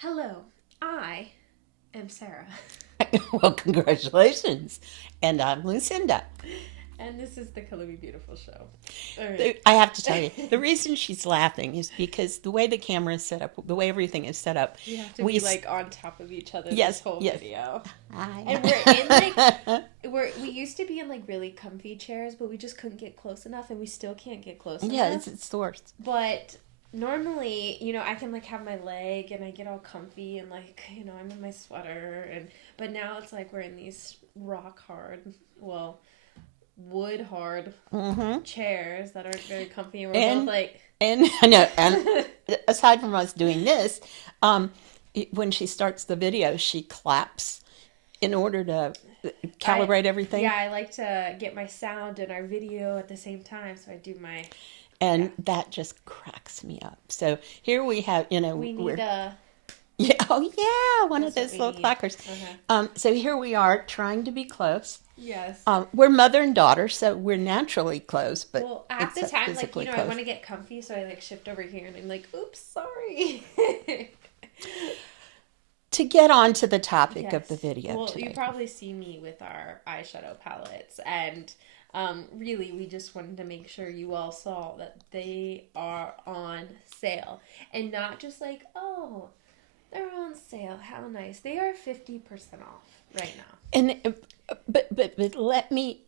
Hello, I am Sarah, Well, congratulations. And I'm Lucinda. and this is the Color Me Beautiful show. All right. I have to tell you, the reason she's laughing is because the way the camera is set up, the way everything is set up, We have to we, be like on top of each other this yes, whole yes. video. And we're in like I, we used to be in like really comfy chairs, but we just couldn't get close enough and we still can't get close yeah, enough. it's the worst. But normally, I can like have my leg and I get all comfy and like, I'm in my sweater and but now it's like we're in these rock hard, well, wood hard Mm-hmm. chairs that aren't very comfy, and we're both And, like, and, I know, and aside from us doing this, um, when she starts the video, she claps in order to I calibrate everything. yeah, I like to get my sound and our video at the same time, so I do my yeah. And that just cracks me up. So here we have, We need we're a yeah, oh yeah, one of that's what those we little need. clackers. Uh-huh. So here we are trying to be close. Yes. We're mother and daughter, so we're naturally close, but Well, half the except time, like, physically I close. want to get comfy, so I like shift over here and I'm like, oops, sorry. To get on to the topic of Yes. the video Well, you today. probably see me with our eyeshadow palettes, and really, we just wanted to make sure you all saw that they are on sale, and not just like, oh, they're on sale. How nice! They are 50% off right now. And but let me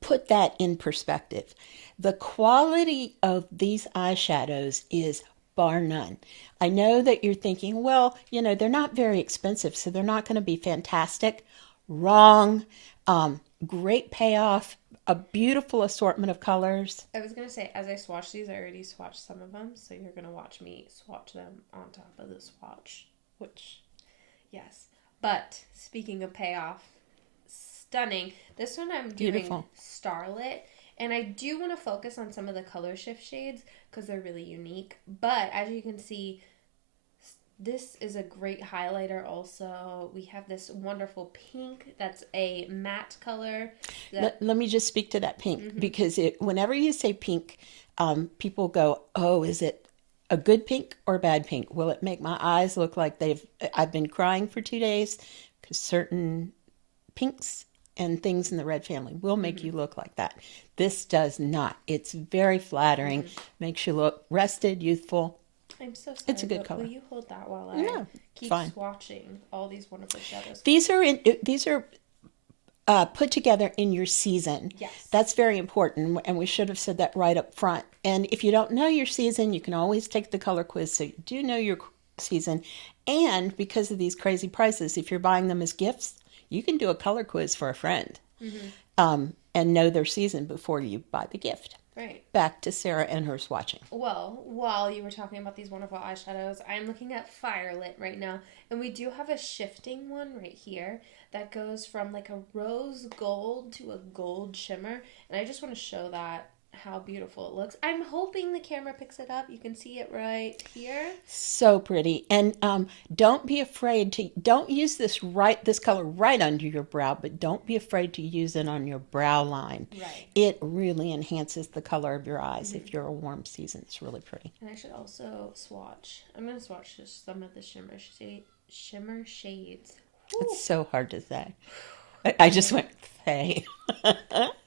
put that in perspective. The quality of these eyeshadows is bar none. I know that you're thinking, well, they're not very expensive, so they're not going to be fantastic. Wrong. Great payoff, a beautiful assortment of colors. I was gonna say, as I swatch these, I already swatched some of them, so you're gonna watch me swatch them on top of the swatch, which, yes. But speaking of payoff, stunning. This one I'm doing Beautiful. Starlit, and I do want to focus on some of the color shift shades because they're really unique. But as you can see, this is a great highlighter also. We have this wonderful pink that's a matte color. Let me just speak to that pink Mm-hmm. because whenever you say pink, people go, "Oh, is it a good pink or a bad pink? Will it make my eyes look like I've been crying for 2 days?" Because certain pinks and things in the red family will make Mm-hmm. you look like that. This does not. It's very flattering, Mm-hmm. makes you look rested, youthful. I'm so It's a sorry, good but will color. you hold that while I No, keep fine. swatching all these wonderful shadows? These are put together in your season. Yes. That's very important, and we should have said that right up front. And if you don't know your season, you can always take the color quiz so you do know your season. And because of these crazy prices, if you're buying them as gifts, you can do a color quiz for a friend Mm-hmm. and know their season before you buy the gift. Right. Back to Sarah and her swatching. Well, while you were talking about these wonderful eyeshadows, I'm looking at Firelit right now, and we do have a shifting one right here that goes from like a rose gold to a gold shimmer, and I just want to show that how beautiful it looks. I'm hoping the camera picks it up. You can see it right here. So pretty. And don't be afraid to, don't use this color right under your brow, but don't be afraid to use it on your brow line. Right. It really enhances the color of your eyes. Mm-hmm. If you're a warm season, it's really pretty. And I should also swatch. I'm going to swatch just some of the shimmer shades. Whew. It's so hard to say. I just went, hey.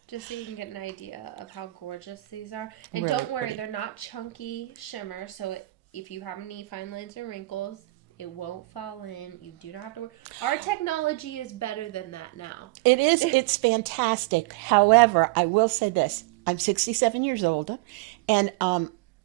Just so you can get an idea of how gorgeous these are. And Really don't worry, pretty. they're not chunky shimmer, so if you have any fine lines or wrinkles, it won't fall in. You do not have to worry. Our technology is better than that now. It is, it's fantastic. However, I will say this. I'm 67 years old, and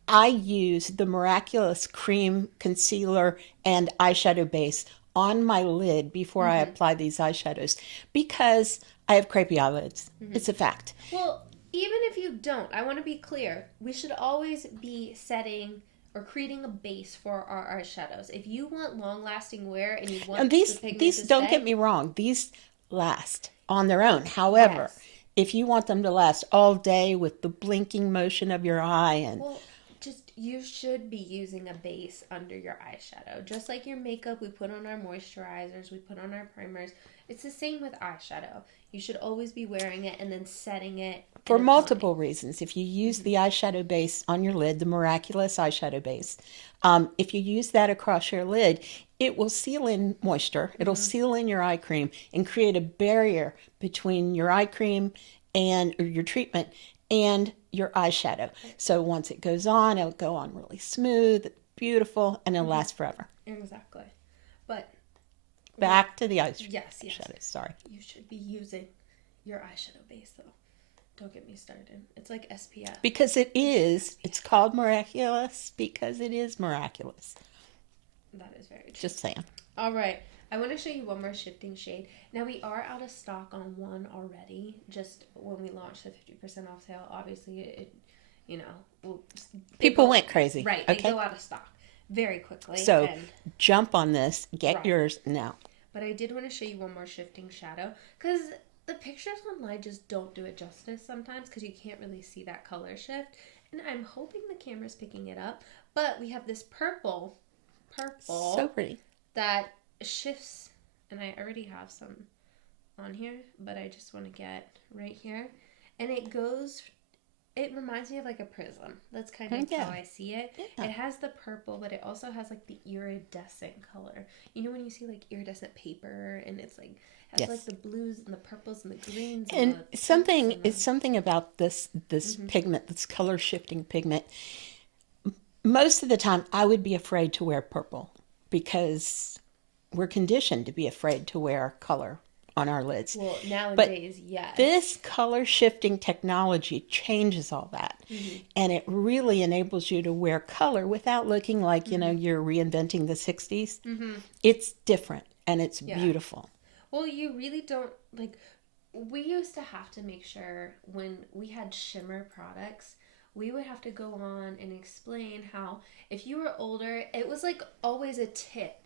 I use the Miraculous Cream Concealer and Eyeshadow Base on my lid before I Mm-hmm. apply these eyeshadows because I have crepey eyelids. Mm-hmm. It's a fact. Well, even if you don't, I want to be clear. We should always be setting or creating a base for our eyeshadows. If you want long-lasting wear and you want And the these pigment these to don't stay, get me wrong. These last on their own. However, yes. if you want them to last all day with the blinking motion of your eye and Well, just you should be using a base under your eyeshadow. Just like your makeup, we put on our moisturizers, we put on our primers. It's the same with eyeshadow. You should always be wearing it and then setting it for and applying. multiple reasons. If you use the eyeshadow base on your lid, the Miraculous eyeshadow base, if you use that across your lid, it will seal in moisture. It'll seal in your eye cream and create a barrier between your eye cream and or your treatment and your eyeshadow. So once it goes on, it'll go on really smooth, beautiful, and it'll last forever. Exactly. But back to the eyeshadow. Yes. Sorry. You should be using your eyeshadow base though. Don't get me started. It's like SPF. Because it is. It's called miraculous because it is miraculous. That is very true. Just saying. All right. I want to show you one more shifting shade. Now, we are out of stock on one already. Just when we launched the 50% off sale, obviously, people went crazy. Right. Okay. They go out of stock very quickly. So jump on this. Get yours now. But I did want to show you one more shifting shadow because the pictures online just don't do it justice sometimes because you can't really see that color shift. And I'm hoping the camera's picking it up. But we have this purple. So pretty. That shifts, and I already have some on here, but I just want to get right here. And it reminds me of like a prism. That's kind of how I see it. Yeah. It has the purple, but it also has like the iridescent color. You know when you see like iridescent paper and it's like has like the blues and the purples and the greens and something about this pigment, this color shifting pigment. Most of the time I would be afraid to wear purple because we're conditioned to be afraid to wear color on our lids. Well, nowadays, yes. This color shifting technology changes all that. And it really enables you to wear color without looking like, you're reinventing the 60s. It's different and it's beautiful. Well, you really don't, we used to have to make sure when we had Shimmer products, we would have to go on and explain how if you were older, it was like always a tip.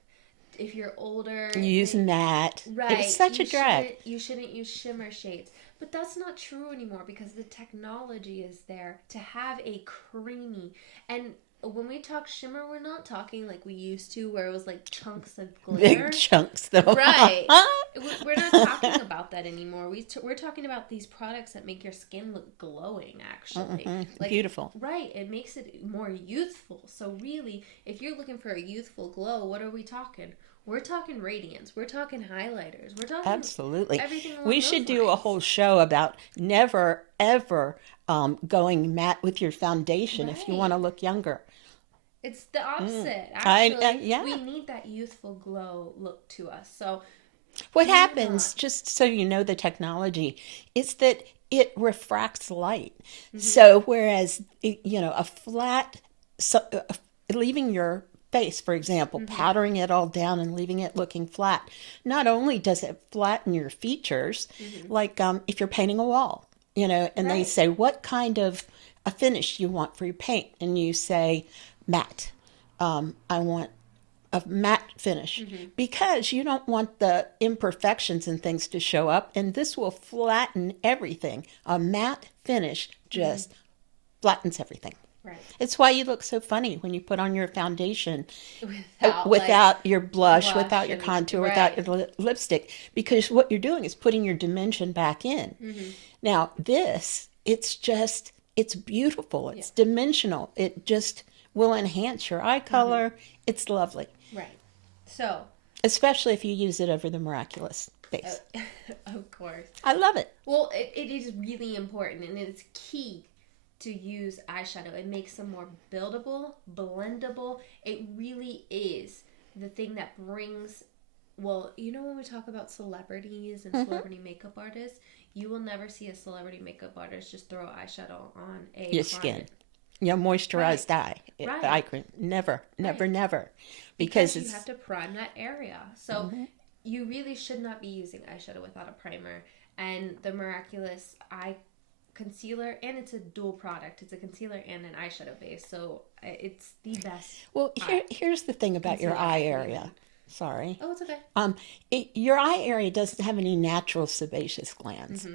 If you're older, you use matte. Right. It's such a drag. You shouldn't use shimmer shades. But that's not true anymore because the technology is there to have a creamy. And when we talk shimmer, we're not talking like we used to where it was like chunks of glitter. Big chunks though. Right. We're not talking about that anymore. We're talking about these products that make your skin look glowing, actually. Beautiful. Right. It makes it more youthful. So really, if you're looking for a youthful glow, what are we talking? We're talking radiance. We're talking highlighters. We're talking absolutely everything along we those should do lines. a whole show about never, ever going matte with your foundation if you want to look younger. It's the opposite. Actually, yeah. We need that youthful glow look to us. So what happens, just so you know the technology, is that it refracts light. So whereas, a flat, leaving your face, for example, powdering it all down and leaving it looking flat, not only does it flatten your features, like if you're painting a wall, and they say, what kind of a finish you want for your paint? And you say, matte. I want a matte finish because you don't want the imperfections and things to show up, and this will flatten everything. A matte finish just flattens everything. Right. It's why you look so funny when you put on your foundation without your blush, without your contour, without your lipstick, because what you're doing is putting your dimension back in. Now this, it's beautiful. It's dimensional. It just will enhance your eye color. It's lovely. Right. So, especially if you use it over the miraculous base. Of course. I love it. Well, it is really important, and it's key to use eyeshadow. It makes them more buildable, blendable. It really is the thing that brings, when we talk about celebrities and celebrity makeup artists, you will never see a celebrity makeup artist just throw eyeshadow on your skin. Moisturized eye. Eye cream. Never. Because you have to prime that area. So you really should not be using eyeshadow without a primer. And the Miraculous Eye Concealer, and it's a dual product. It's a concealer and an eyeshadow base. So it's the best. Well, here's the thing about your eye area. Sorry. Oh, it's okay. Your eye area doesn't have any natural sebaceous glands.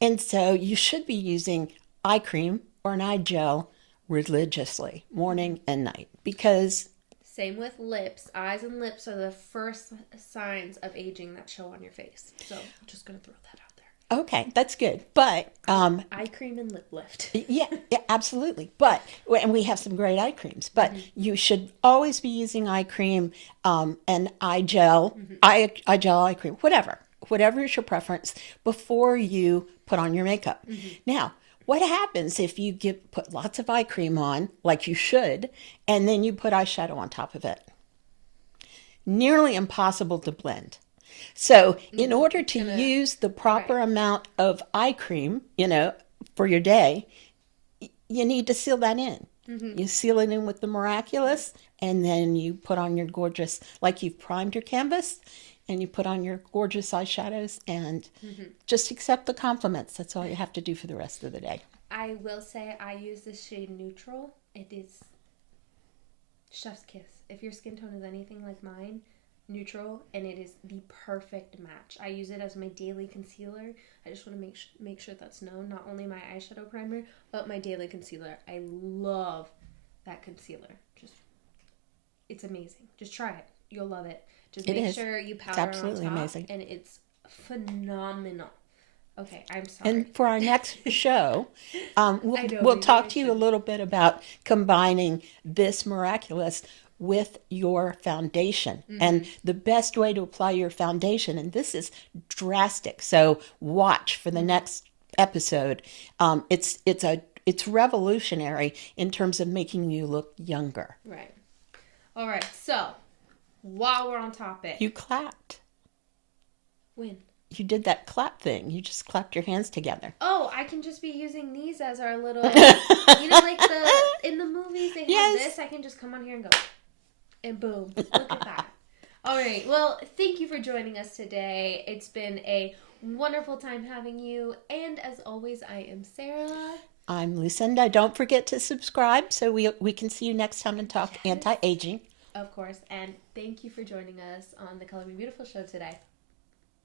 And so you should be using eye cream or an eye gel religiously, morning and night, because same with lips. Eyes and lips are the first signs of aging that show on your face. So I'm just going to throw that out there. Okay, that's good. But Eye cream and lip lift. yeah, yeah, absolutely. But and we have some great eye creams. But you should always be using eye cream, and eye gel, eye gel, eye cream, whatever is your preference before you put on your makeup. Now, what happens if you put lots of eye cream on, like you should, and then you put eyeshadow on top of it? Nearly impossible to blend. So, in order to use the proper amount of eye cream, for your day, you need to seal that in. You seal it in with the miraculous, and then you put on your gorgeous, like you've primed your canvas, and you put on your gorgeous eyeshadows, and just accept the compliments. That's all you have to do for the rest of the day. I will say I use the shade Neutral. It is chef's kiss. If your skin tone is anything like mine, Neutral, and it is the perfect match. I use it as my daily concealer. I just want to make sure that's known. Not only my eyeshadow primer, but my daily concealer. I love that concealer. It's amazing. Just try it. You'll love it. Just make sure you powder it's absolutely on top, amazing. and it's phenomenal. Okay, I'm sorry. And for our next show, we'll talk to you a little bit about combining this miraculous with your foundation and the best way to apply your foundation. And this is drastic. So watch for the next episode. It's revolutionary in terms of making you look younger. Right. All right. So while we're on topic, you clapped. When? You did that clap thing. You just clapped your hands together. Oh, I can just be using these as our little, like in the movies they have this. I can just come on here and go, and boom, look at that. All right. Well, thank you for joining us today. It's been a wonderful time having you. And as always, I am Sarah. I'm Lucinda. Don't forget to subscribe so we can see you next time and talk anti-aging. Of course. And thank you for joining us on the Color Me Beautiful show today.